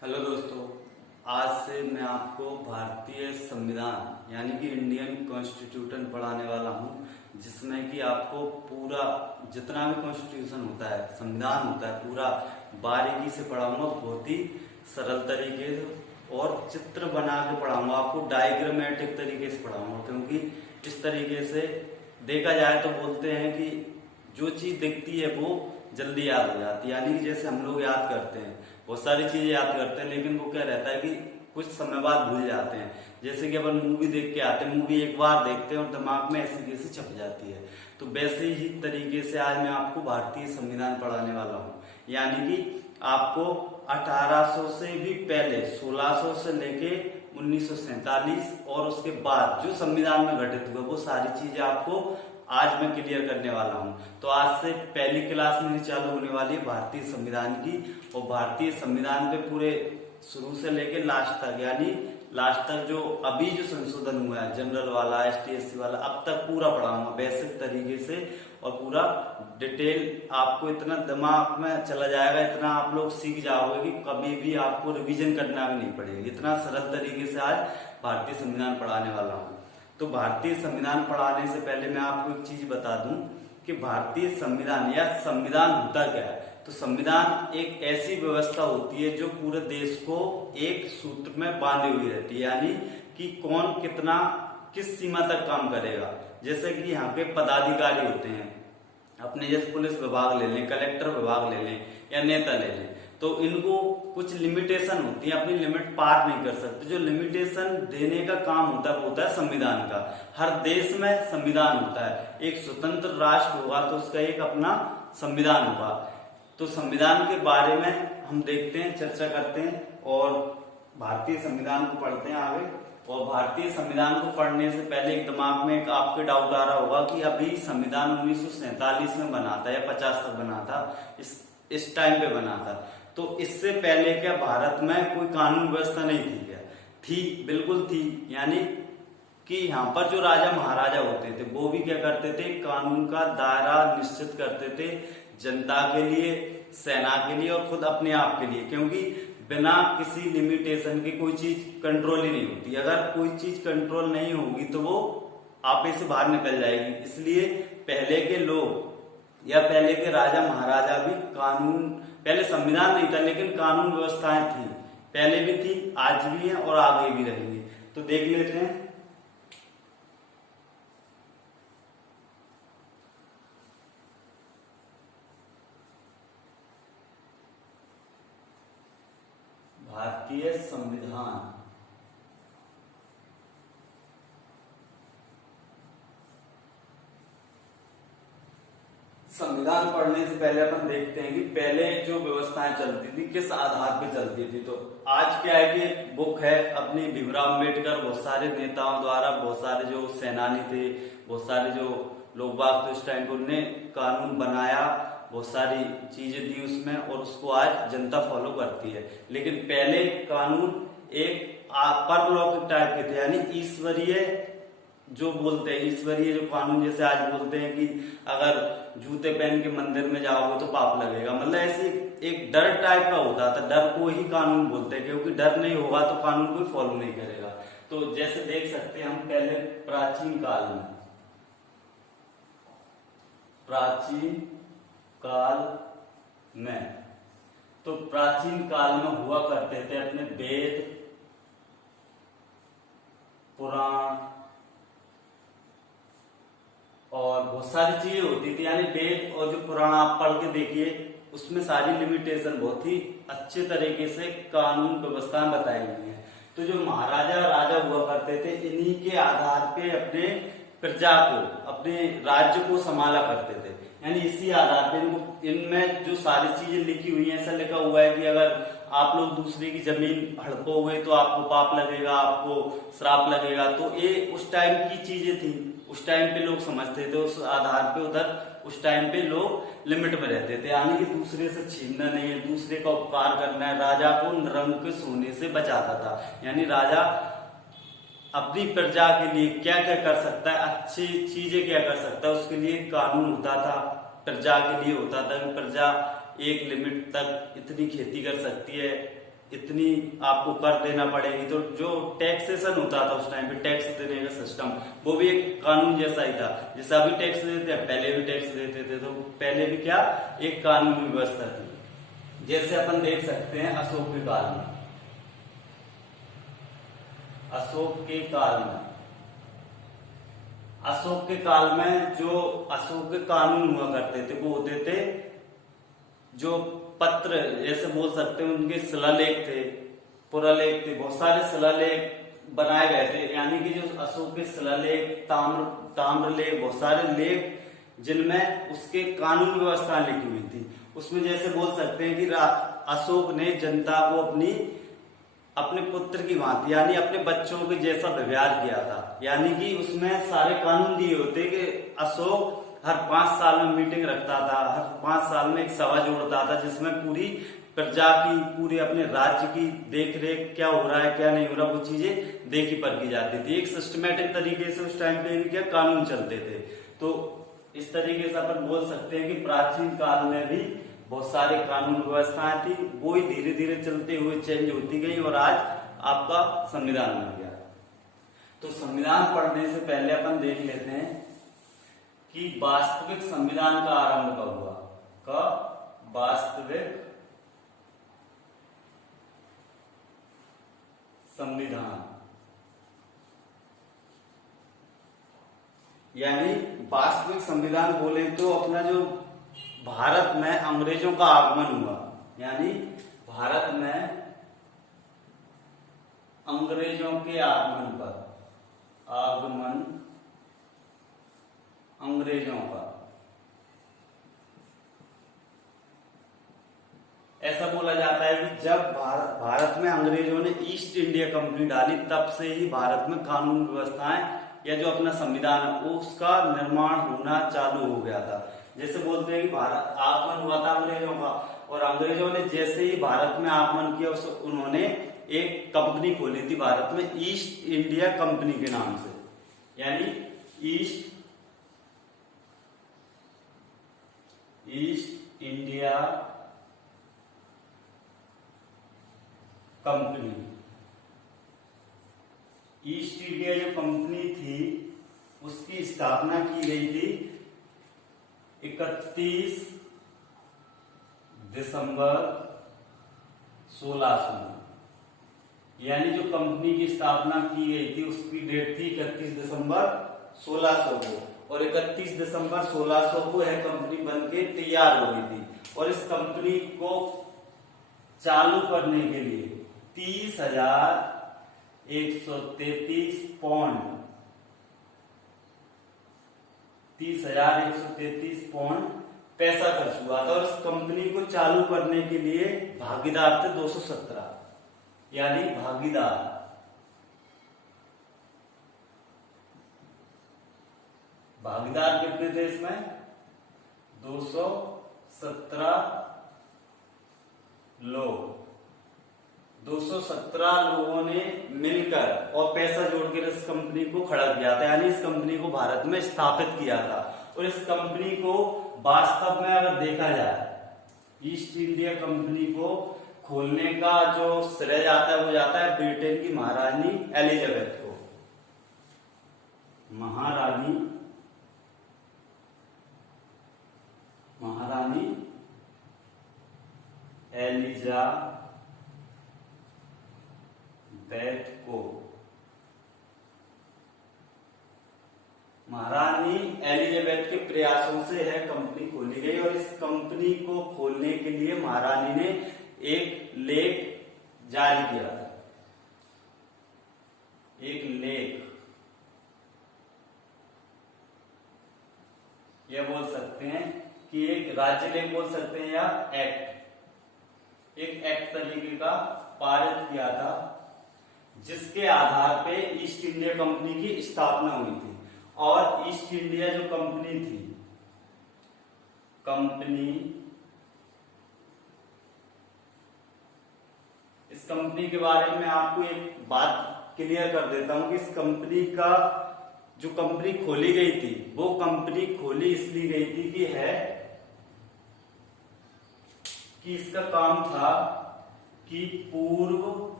Hello दोस्तों, आज से मैं आपको भारतीय संविधान यानी कि इंडियन कॉन्स्टिट्यूशन पढ़ाने वाला हूँ, जिसमें कि आपको पूरा जितना भी कॉन्स्टिट्यूशन होता है, संविधान होता है, पूरा बारीकी से पढ़ाऊंगा, बहुत ही सरल तरीके से और चित्र बना के पढ़ाऊंगा आपको, डायग्रामेटिक तरीके से पढ़ाऊंगा। क्योंकि इस तरीके से देखा जाए तो बोलते हैं कि जो चीज दिखती है वो जल्दी याद हो जाती है। यानी कि जैसे हम लोग याद करते हैं, बहुत सारी चीजें याद करते हैं, लेकिन वो क्या रहता है कि कुछ समय बाद भूल जाते हैं। जैसे कि अपन मूवी देख के आते हैं, मूवी एक बार देखते हैं और दिमाग में ऐसी कैसे छप जाती है, तो वैसे ही तरीके से आज मैं आपको भारतीय संविधान पढ़ाने वाला हूँ। यानी कि आपको 1800 से भी पहले 1600 से लेके 1947 और उसके बाद जो संविधान में घटित हुआ वो सारी चीजें आपको आज मैं क्लियर करने वाला हूं। तो आज से पहली क्लास मेरी चालू होने वाली है भारतीय संविधान की, और भारतीय संविधान पे पूरे शुरू से लेके लास्ट तक, यानी लास्ट तक जो अभी जो संशोधन हुआ है, जनरल वाला, ST SC वाला, अब तक पूरा पढ़ाऊंगा बेसिक तरीके से और पूरा डिटेल। आपको इतना दिमाग में चला जाएगा, इतना आप लोग सीख जाओगे कि कभी भी आपको रिवीजन करना भी नहीं पड़ेगा। इतना सरल तरीके से आज भारतीय संविधान पढ़ाने वाला हूँ। तो भारतीय संविधान पढ़ाने से पहले मैं आपको एक चीज बता दूं कि भारतीय संविधान या संविधान होता क्या है। तो संविधान एक ऐसी व्यवस्था होती है जो पूरे देश को एक सूत्र में बांधे हुई रहती है, यानी कि कौन कितना किस सीमा तक काम करेगा। जैसे कि यहाँ पे पदाधिकारी होते हैं अपने, जैसे पुलिस विभाग ले लें, कलेक्टर विभाग ले लें या नेता ले लें, तो इनको कुछ लिमिटेशन होती है, अपनी लिमिट पार नहीं कर सकते। जो लिमिटेशन देने का काम होता है वो होता है संविधान का। हर देश में संविधान होता है, एक स्वतंत्र राष्ट्र होगा तो उसका एक अपना संविधान होगा। तो संविधान के बारे में हम देखते हैं, चर्चा करते हैं और भारतीय संविधान को पढ़ते हैं आगे। और भारतीय संविधान को पढ़ने से पहले एक दिमाग में एक आपके डाउट आ रहा होगा कि अभी संविधान 1947 में बना था या 50 तक बना था, इस टाइम पे बना था, तो इससे पहले क्या भारत में कोई कानून व्यवस्था नहीं थी क्या? थी, बिल्कुल थी। यानी कि यहाँ पर जो राजा महाराजा होते थे वो भी क्या करते थे, कानून का दायरा निश्चित करते थे जनता के लिए, सेना के लिए और खुद अपने आप के लिए। क्योंकि बिना किसी लिमिटेशन के कोई चीज कंट्रोल ही नहीं होती। अगर कोई चीज कंट्रोल नहीं होगी तो वो आपे से बाहर निकल जाएगी। इसलिए पहले के लोग या पहले के राजा महाराजा भी कानून, पहले संविधान नहीं था लेकिन कानून व्यवस्थाएं थी, पहले भी थी, आज भी है और आगे भी रहेंगी। तो देख लेते हैं। भारतीय संविधान संविधान पढ़ने से पहले अपन देखते हैं कि पहले जो व्यवस्थाएं चलती थी किस आधार पे चलती थी। तो आज क्या है कि एक बुक है अपनी भीमराव अम्बेडकर, बहुत सारे नेताओं द्वारा, बहुत सारे जो सेनानी थे, बहुत सारे जो लोग बाग तो इस टाइम पे उन्होंने कानून बनाया, बहुत सारी चीजें दी उसमें और उसको आज जनता फॉलो करती है। लेकिन पहले कानून एक परलौकिक टाइप के थे, यानी ईश्वरीय जो बोलते हैं, ईश्वरीय जो कानून, जैसे आज बोलते हैं कि अगर जूते पहन के मंदिर में जाओगे तो पाप लगेगा, मतलब ऐसे एक डर टाइप का होता था। डर को ही कानून बोलते हैं, क्योंकि डर नहीं होगा तो कानून कोई फॉलो नहीं करेगा। तो जैसे देख सकते हैं हम पहले प्राचीन काल में हुआ करते थे अपने वेद, पुराण और बहुत सारी चीजें होती थी। यानी वेद और जो पुराण आप पढ़ के देखिए, उसमें सारी लिमिटेशन बहुत ही अच्छे तरीके से कानून व्यवस्था बताई गई है। तो जो महाराजा राजा हुआ करते थे, इन्हीं के आधार पे अपने प्रजा को, अपने राज्य को संभाला करते थे। यानी इसी आधार पे इनमें जो सारी चीजें लिखी हुई हैं, ऐसा लिखा हुआ है कि अगर आप लोग दूसरे की जमीन हड़पोगे तो आपको पाप लगेगा, आपको श्राप लगेगा। तो ये उस टाइम की चीजें थी, उस टाइम पे लोग समझते थे, उस आधार पे उधर उस टाइम पे लोग लिमिट में रहते थे। यानी कि दूसरे से छीनना नहीं है, दूसरे का उपकार करना है। राजा को निरंकुश होने से बचाता था। यानी राजा अपनी प्रजा के लिए क्या क्या कर सकता है, अच्छी चीजें क्या कर सकता है, उसके लिए कानून होता था। प्रजा के लिए होता था कि प्रजा एक लिमिट तक इतनी खेती कर सकती है, इतनी आपको कर देना पड़ेगी। तो जो टैक्सेशन होता था उस टाइम पे, टैक्स देने का सिस्टम, वो भी एक कानून जैसा ही था। जैसे अभी टैक्स देते हैं, पहले भी टैक्स देते थे। तो पहले भी क्या, एक कानूनी व्यवस्था थी। जैसे अपन देख सकते हैं अशोक के काल में, अशोक के काल में जो अशोक के कानून हुआ करते थे वो होते थे जो पत्र, ऐसे बोल सकते हैं, उनके शिलालेख थे, पुरालेख थे, बहुत सारे शिलालेख बनाए गए थे। यानी कि जो अशोक के शिलालेख, ताम्रलेख, बहुत सारे लेख जिनमें उसके कानून व्यवस्था लिखी हुई थी। उसमें जैसे बोल सकते हैं कि अशोक ने जनता को अपने पुत्र की भांति, यानी अपने बच्चों के जैसा व्यवहार किया था। यानी कि उसमें सारे कानून दिए होते कि अशोक हर 5 साल में मीटिंग रखता था, हर 5 साल में एक सभा जोड़ता था, जिसमें पूरी प्रजा की, पूरे अपने राज्य की देख रेख, क्या हो रहा है क्या नहीं हो रहा, वो चीजें देखी परखी जाती थी। एक सिस्टमेटिक तरीके से उस टाइम पे भी क्या कानून चलते थे। तो इस तरीके से अपन बोल सकते हैं कि प्राचीन काल में भी बहुत सारे कानून व्यवस्थाएं थी, वो ही धीरे धीरे चलते हुए चेंज होती गई और आज आपका संविधान बन गया। तो संविधान पढ़ने से पहले अपन देख लेते हैं कि वास्तविक संविधान का आरंभ कब हुआ। वास्तविक संविधान, यानी वास्तविक संविधान बोले तो अपना जो भारत में अंग्रेजों का आगमन हुआ, यानी भारत में अंग्रेजों के आगमन पर, अंग्रेजों का, ऐसा बोला जाता है कि जब भारत में अंग्रेजों ने ईस्ट इंडिया कंपनी डाली, तब से ही भारत में कानून व्यवस्थाएं या जो अपना संविधान है उसका निर्माण होना चालू हो गया था। जैसे बोलते हैं कि भारत आगमन हुआ था अंग्रेजों का, और अंग्रेजों ने जैसे ही भारत में आगमन किया उन्होंने एक कंपनी खोली थी भारत में, ईस्ट इंडिया कंपनी के नाम से। यानी east India company, east India जो कंपनी थी उसकी स्थापना की गई थी 31 दिसंबर 1600 में। यानी जो कंपनी की स्थापना की गई थी उसकी डेट थी 31 दिसंबर 1600 को, और 31 दिसंबर 1600 को यह कंपनी बनके तैयार हो गई थी। और इस कंपनी को चालू करने के लिए 30,133 पौंड पैसा खर्च हुआ था। और इस कंपनी को चालू करने के लिए भागीदार थे 217, यानी भागीदार कितने थे इसमें, 217 लोग। 217 लोगों ने मिलकर और पैसा जोड़कर इस कंपनी को खड़ा किया था, यानी इस कंपनी को भारत में स्थापित किया था। और इस कंपनी को वास्तव में अगर देखा जाए, ईस्ट इंडिया कंपनी को खोलने का जो श्रेय जाता है वो जाता है ब्रिटेन की महारानी एलिजाबेथ को। महारानी एलिजाबेथ को, महारानी एलिजाबेथ के प्रयासों से यह कंपनी खोली गई। और इस कंपनी को खोलने के लिए महारानी ने एक लेख जारी किया था, एक लेख, यह बोल सकते हैं कि एक राज्य लेख बोल सकते हैं या एक्ट, एक एक्ट तरीके का पारित किया था, जिसके आधार पे ईस्ट इंडिया कंपनी की स्थापना हुई थी। और ईस्ट इंडिया जो कंपनी थी, इस कंपनी के बारे में आपको एक बात क्लियर कर देता हूं कि इस कंपनी का जो कंपनी खोली गई थी, वो कंपनी खोली इसलिए गई थी कि इसका काम था कि पूर्व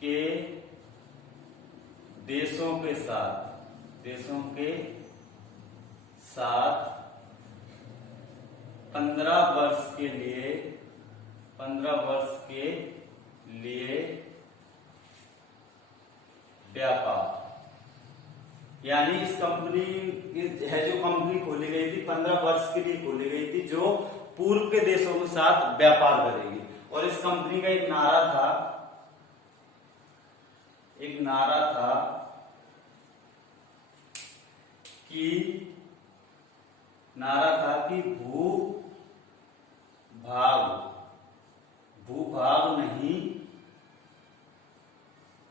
के देशों के साथ 15 वर्ष के लिए व्यापार, यानी इस कंपनी है जो कंपनी खोली गई थी 15 वर्ष के लिए खोली गई थी, जो पूर्व के देशों के साथ व्यापार करेगी। और इस कंपनी का एक नारा था कि भूभाग नहीं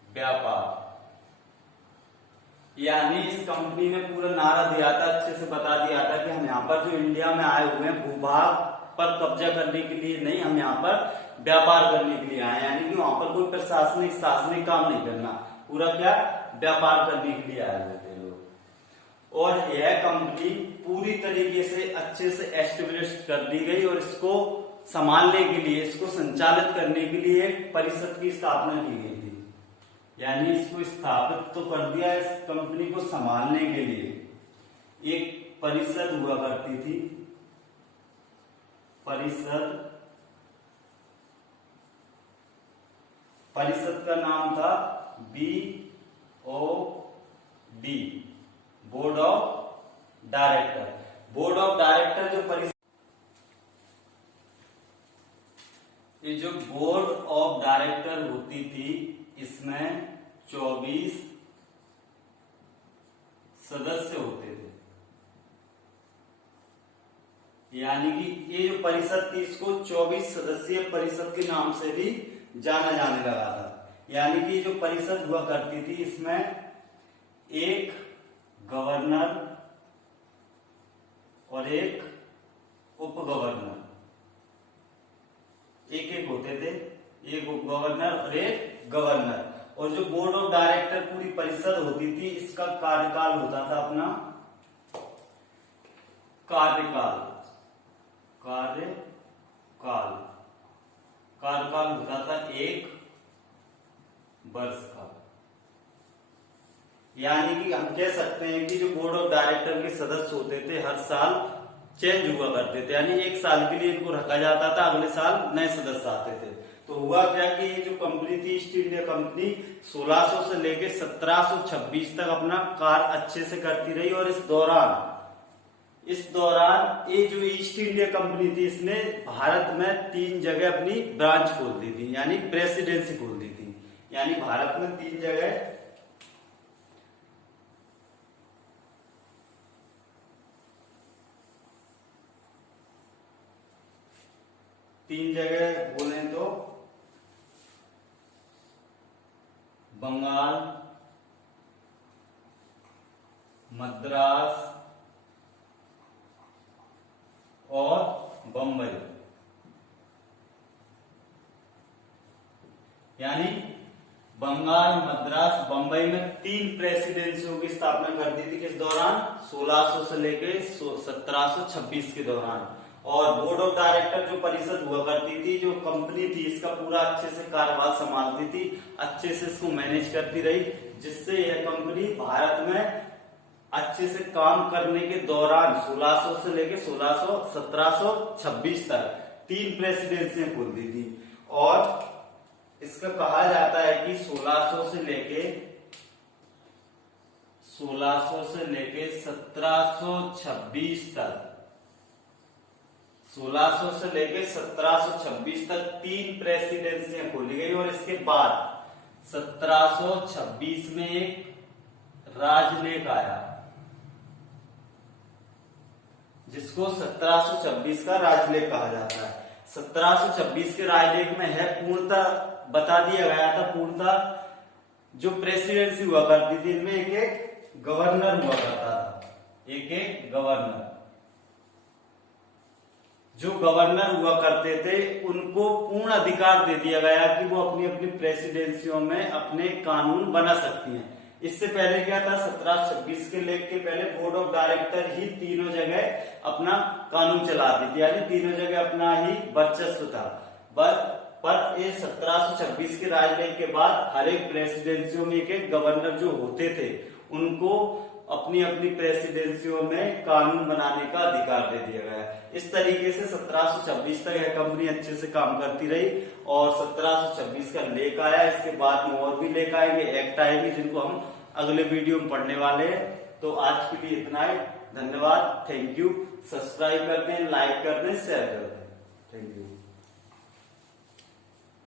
व्यापार। यानी इस कंपनी ने पूरा नारा दिया था, अच्छे से बता दिया था कि हम यहाँ पर जो इंडिया में आए हुए हैं भूभाग पर कब्जा करने के लिए नहीं, हम यहाँ पर व्यापार करने के लिए आए। यानी कि वहां पर कोई शासनिक काम नहीं करना, पूरा क्या व्यापार करने के लिए आए हुए थे लोग। और यह कंपनी पूरी तरीके से अच्छे से एस्टेब्लिश कर दी गई और इसको संभालने के लिए, इसको संचालित करने के लिए एक परिषद की स्थापना की गई थी। यानी इसको स्थापित तो कर दिया, इस कंपनी को संभालने के लिए एक परिषद हुआ करती थी। परिषद का नाम था BOD, board of director. Board of director जो परिषद, ये जो बोर्ड ऑफ डायरेक्टर होती थी इसमें 24 सदस्य होते थे। यानी कि ये जो परिषद थी इसको 24 सदस्यीय परिषद के नाम से भी जाना जाने लगा था। यानी कि जो परिषद हुआ करती थी इसमें एक गवर्नर और एक उप गवर्नर, एक होते थे, एक उप गवर्नर और एक गवर्नर। और जो बोर्ड ऑफ डायरेक्टर पूरी परिषद होती थी इसका कार्यकाल होता था अपना कार्यकाल होता था 1 वर्ष का। यानी कि हम कह सकते हैं कि जो बोर्ड ऑफ डायरेक्टर के सदस्य होते थे हर साल चेंज हुआ करते थे। यानी 1 साल के लिए इनको रखा जाता था, अगले साल नए सदस्य आते थे। तो हुआ क्या कि ये जो कंपनी थी ईस्ट इंडिया कंपनी 1600 से लेकर 1726 तक अपना कार्य अच्छे से करती रही। और इस दौरान ये जो ईस्ट इंडिया कंपनी थी इसने भारत में 3 जगह अपनी ब्रांच खोल दी थी, यानी प्रेसिडेंसी खोल दी थी। यानी भारत में 3 जगह बोले तो बंगाल, मद्रास और बंबई। यानी बंगाल, मद्रास, बंबई में 3 प्रेसिडेंसियों की स्थापना कर दी थी। किस दौरान? 1600 से लेकर 1726 के दौरान। और बोर्ड ऑफ डायरेक्टर जो परिषद हुआ करती थी, जो कंपनी थी इसका पूरा अच्छे से कार्यभार संभालती थी, अच्छे से इसको मैनेज करती रही, जिससे यह कंपनी भारत में अच्छे से काम करने के दौरान 1600 से लेकर 1726 तक 3 प्रेसिडेंसियां खोल दी थी। और इसका कहा जाता है कि 1600 से लेके 1726 तक 1600 से लेकर 1726 तक 3 प्रेसिडेंसियां खोली गई। और इसके बाद 1726 में एक राजलेख आया, जिसको 1726 का राजलेख कहा जाता है। 1726 के राजलेख में है पूर्णतः बता दिया गया था, पूर्णतः जो प्रेसिडेंसी हुआ करती थी इनमें एक गवर्नर हुआ करता था, एक गवर्नर। जो गवर्नर हुआ करते थे उनको पूर्ण अधिकार दे दिया गया कि वो अपनी अपनी प्रेसिडेंसियों में अपने कानून बना सकती हैं। इससे पहले क्या था, 1726 के लेख के पहले बोर्ड ऑफ डायरेक्टर ही तीनों जगह अपना कानून चलाती थी, यानी तीनों जगह अपना ही वर्चस्व था। पर ये 1726 के राजलेख के बाद हर एक प्रेसिडेंसियों में एक गवर्नर जो होते थे उनको अपनी अपनी प्रेसिडेंसियों में कानून बनाने का अधिकार दे दिया गया। इस तरीके से 1726 तक यह कंपनी अच्छे से काम करती रही और 1726 का लेख आया। इसके बाद में और भी लेख आएंगे, एक्ट आएंगे, जिनको हम अगले वीडियो में पढ़ने वाले हैं। तो आज के लिए इतना ही। धन्यवाद, थैंक यू। सब्सक्राइब कर दें, लाइक कर दें, शेयर कर दें। Thank you.